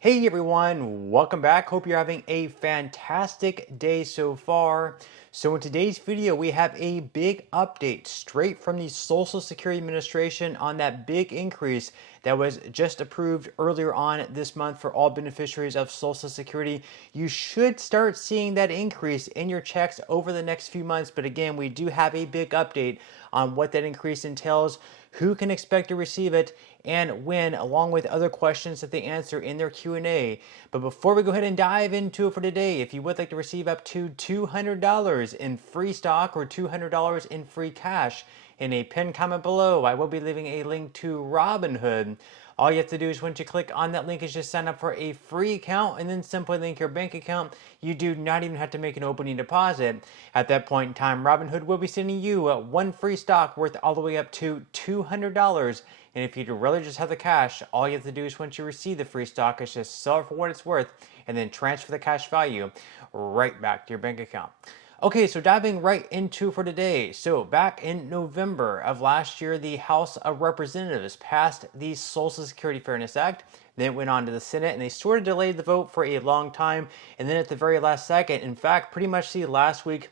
Hey everyone, welcome back. Hope you're having a fantastic day so far. So in today's video, we have a big update straight from the Social Security Administration on that big increase that was just approved earlier on this month for all beneficiaries of Social Security. You should start seeing that increase in your checks over the next few months. But again, we do have a big update on what that increase entails, who can expect to receive it, and when, along with other questions that they answer in their Q&A. But before we go ahead and dive into it for today, if you would like to receive up to $200 in free stock or $200 in free cash, in a pinned comment below, I will be leaving a link to Robinhood. All you have to do is once you click on that link is just sign up for a free account and then simply link your bank account. You do not even have to make an opening deposit. At that point in time, Robinhood will be sending you one free stock worth all the way up to $200. And if you really just have the cash, all you have to do is once you receive the free stock is just sell it for what it's worth and then transfer the cash value right back to your bank account. Okay, so diving right into for today. So back in November of last year, the House of Representatives passed the Social Security Fairness Act. Then it went on to the Senate and they sort of delayed the vote for a long time. And then at the very last second, in fact, pretty much the last week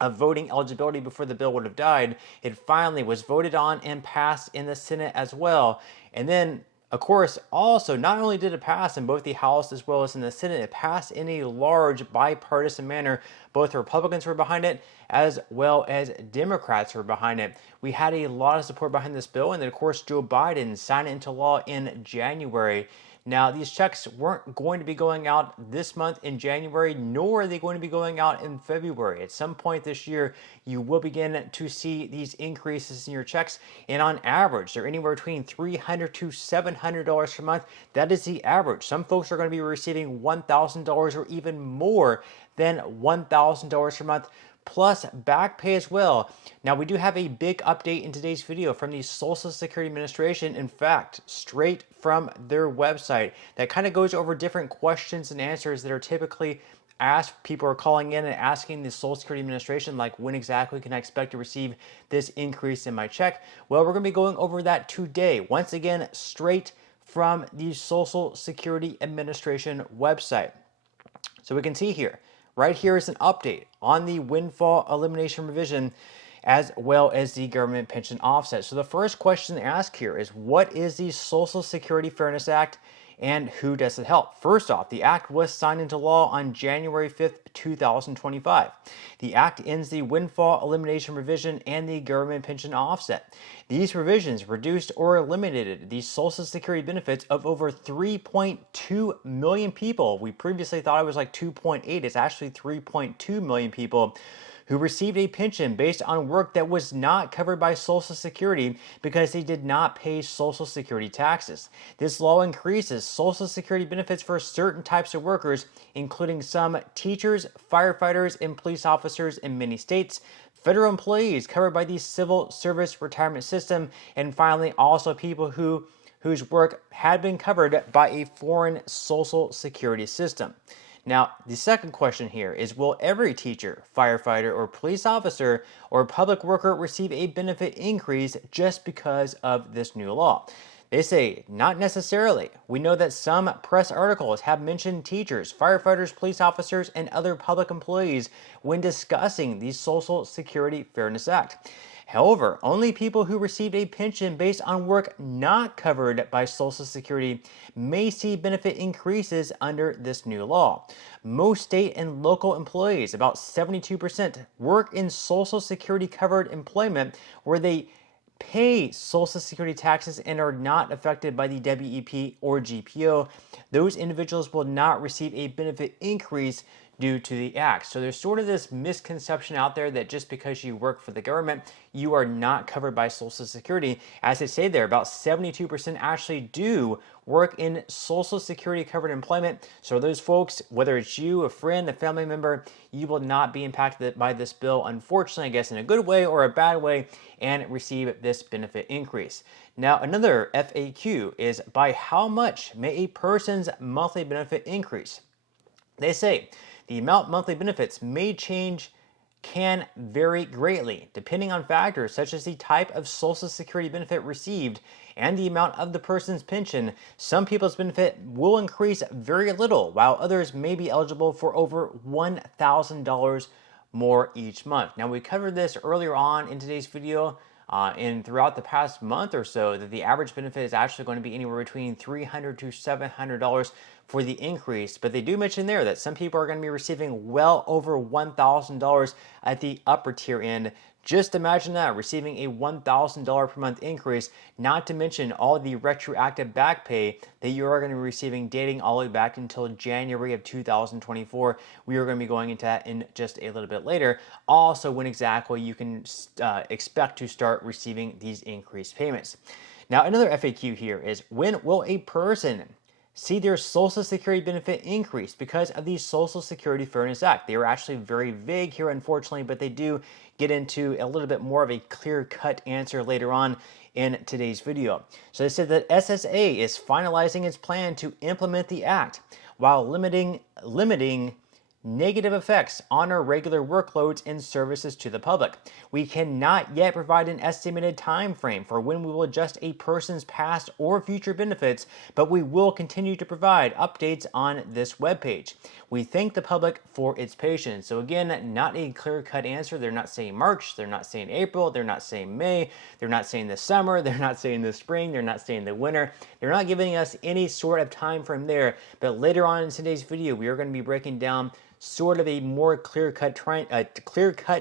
of voting eligibility before the bill would have died, it finally was voted on and passed in the Senate as well. And then of course, also, not only did it pass in both the House as well as in the Senate, it passed in a large bipartisan manner. Both Republicans were behind it as well as Democrats were behind it. We had a lot of support behind this bill, and then of course Joe Biden signed it into law in January. Now, these checks weren't going to be going out this month in January, nor are they going to be going out in February. At some point this year, you will begin to see these increases in your checks. And on average, they're anywhere between $300 to $700 per month. That is the average. Some folks are going to be receiving $1,000 or even more than $1,000 per month, plus back pay as well. Now, we do have a big update in today's video from the Social Security Administration. In fact, straight from their website that kind of goes over different questions and answers that are typically asked. People are calling in and asking the Social Security Administration, like, when exactly can I expect to receive this increase in my check? Well, we're going to be going over that today. Once again, straight from the Social Security Administration website. So we can see here, right here is an update on the windfall elimination revision as well as the government pension offset. So the first question to ask here is, what is the Social Security Fairness Act and who does it help? First off, the act was signed into law on January 5th, 2025. The act ends the windfall elimination revision and the government pension offset. These provisions reduced or eliminated the Social Security benefits of over 3.2 million people. We previously thought it was like 2.8. It's actually 3.2 million people who received a pension based on work that was not covered by Social Security because they did not pay Social Security taxes. This law increases Social Security benefits for certain types of workers, including some teachers, firefighters, and police officers in many states, federal employees covered by the Civil Service Retirement System, and finally also people whose work had been covered by a foreign Social Security system. Now, the second question here is, will every teacher, firefighter, or police officer or public worker receive a benefit increase just because of this new law? They say not necessarily. We know that some press articles have mentioned teachers, firefighters, police officers, and other public employees when discussing the Social Security Fairness Act. However, only people who received a pension based on work not covered by Social Security may see benefit increases under this new law. Most state and local employees, about 72%, work in Social Security covered employment where they pay Social Security taxes and are not affected by the WEP or GPO. Those individuals will not receive a benefit increase due to the act. So there's sort of this misconception out there that just because you work for the government, you are not covered by Social Security. As they say there, about 72% actually do work in Social Security covered employment. So those folks, whether it's you, a friend, a family member, you will not be impacted by this bill, unfortunately, I guess in a good way or a bad way, and receive this benefit increase. Now, another FAQ is, by how much may a person's monthly benefit increase? They say the amount monthly benefits may change can vary greatly, depending on factors such as the type of Social Security benefit received and the amount of the person's pension. Some people's benefit will increase very little, while others may be eligible for over $1,000 more each month. Now, we covered this earlier on in today's video and throughout the past month or so, that the average benefit is actually going to be anywhere between $300 to $700 for the increase. But they do mention there that some people are going to be receiving well over $1,000 at the upper tier end. Just imagine that, receiving a $1,000 per month increase, not to mention all the retroactive back pay that you are going to be receiving dating all the way back until January of 2024. We are going to be going into that in just a little bit later. Also, when exactly you can expect to start receiving these increased payments. Now, another FAQ here is, when will a person see their Social Security benefit increase because of the Social Security Fairness Act? They are actually very vague here, unfortunately, but they do get into a little bit more of a clear-cut answer later on in today's video. So they said that SSA is finalizing its plan to implement the act while limiting negative effects on our regular workloads and services to the public. We cannot yet provide an estimated time frame for when we will adjust a person's past or future benefits, but we will continue to provide updates on this webpage. We thank the public for its patience. So again, not a clear-cut answer. They're not saying March, they're not saying April, they're not saying May, they're not saying the summer, they're not saying the spring, they're not saying the winter. They're not giving us any sort of time frame there. But later on in today's video, we are going to be breaking down sort of a more clear-cut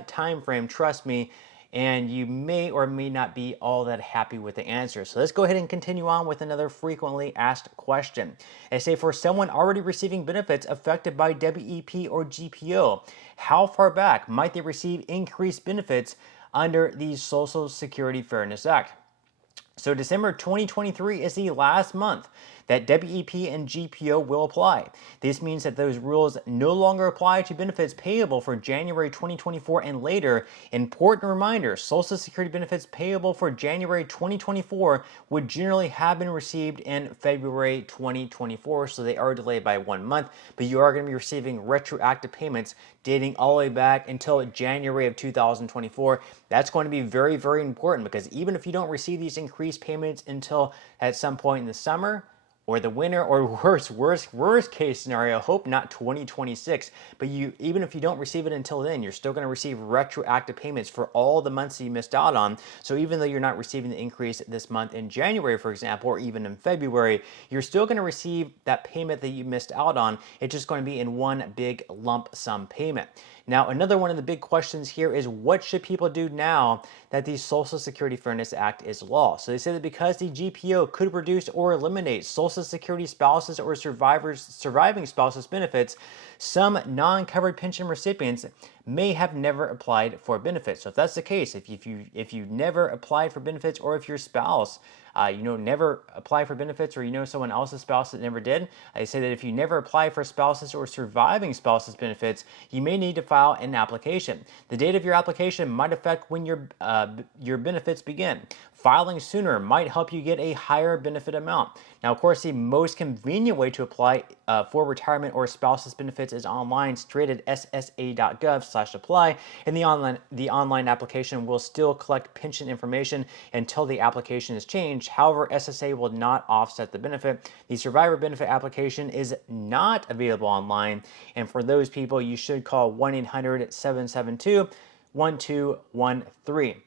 time frame, trust me, and you may or may not be all that happy with the answer. So let's go ahead and continue on with another frequently asked question. They say, for someone already receiving benefits affected by WEP or GPO, how far back might they receive increased benefits under the Social Security Fairness Act? So December 2023 is the last month that WEP and GPO will apply. This means that those rules no longer apply to benefits payable for January 2024 and later. Important reminder, Social Security benefits payable for January 2024 would generally have been received in February 2024, so they are delayed by 1 month, but you are going to be receiving retroactive payments dating all the way back until January of 2024. That's going to be very, very important, because even if you don't receive these increased payments until at some point in the summer or the winter, or worst case scenario, hope not 2026, but even if you don't receive it until then, you're still going to receive retroactive payments for all the months that you missed out on. So even though you're not receiving the increase this month in January, for example, or even in February, you're still going to receive that payment that you missed out on. It's just going to be in one big lump sum payment. Now, another one of the big questions here is, what should people do now that the Social Security Fairness Act is law? So they say that because the GPO could reduce or eliminate Social Security spouses or surviving spouses benefits, some non-covered pension recipients may have never applied for benefits. So if that's the case, if you never applied for benefits, or if your spouse never applied for benefits, or someone else's spouse that never did, I say that if you never apply for spouses or surviving spouses benefits, you may need to file an application. The date of your application might affect when your benefits begin. Filing sooner might help you get a higher benefit amount. Now, of course, the most convenient way to apply for retirement or spouses benefits is online, straight at ssa.gov/apply, and the online application will still collect pension information until the application is changed. However, SSA will not offset the benefit. The survivor benefit application is not available online, and for those people, you should call 1-800-772-1213.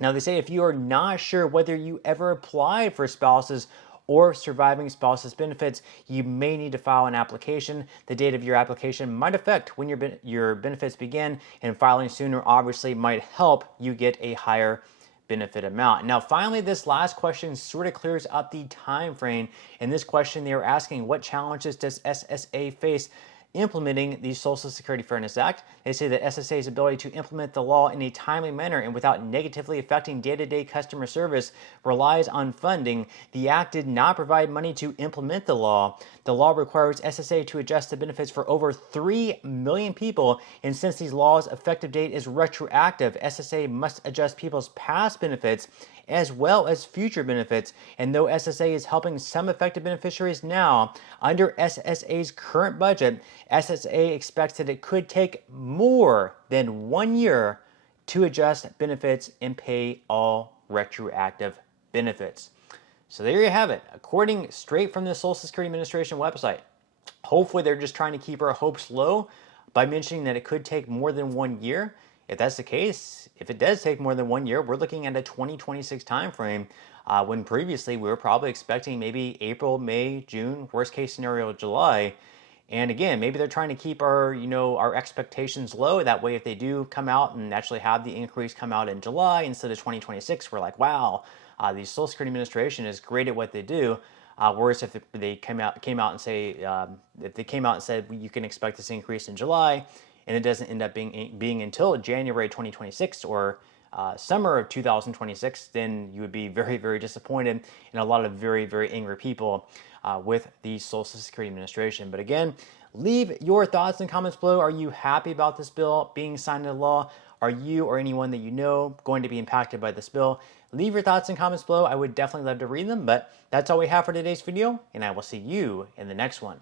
Now, they say if you are not sure whether you ever applied for spouses or surviving spouses benefits, you may need to file an application. The date of your application might affect when your benefits begin, and filing sooner obviously might help you get a higher benefit amount. Now, finally, this last question sort of clears up the time frame. In this question, they are asking, what challenges does SSA face implementing the Social Security Fairness Act? They say that SSA's ability to implement the law in a timely manner and without negatively affecting day-to-day customer service relies on funding. The Act did not provide money to implement the law. The law requires SSA to adjust the benefits for over 3 million people, and since these laws' effective date is retroactive, SSA must adjust people's past benefits as well as future benefits. And though SSA is helping some affected beneficiaries now, under SSA's current budget, SSA expects that it could take more than 1 year to adjust benefits and pay all retroactive benefits. So there you have it, according straight from the Social Security Administration website. Hopefully they're just trying to keep our hopes low by mentioning that it could take more than 1 year. If that's the case, if it does take more than 1 year, we're looking at a 2026 timeframe, when previously we were probably expecting maybe April, May, June, worst case scenario, July. And again, maybe they're trying to keep our, our expectations low. That way, if they do come out and actually have the increase come out in July instead of 2026, we're like, wow, the Social Security Administration is great at what they do. Whereas if they came out and say, if they came out and said you can expect this increase in July, and it doesn't end up being until January 2026 or summer of 2026, then you would be very, very disappointed, and a lot of very, very angry people with the Social Security Administration. But again, leave your thoughts and comments below. Are you happy about this bill being signed into law? Are you or anyone that you know going to be impacted by this bill? Leave your thoughts and comments below. I would definitely love to read them, but that's all we have for today's video, and I will see you in the next one.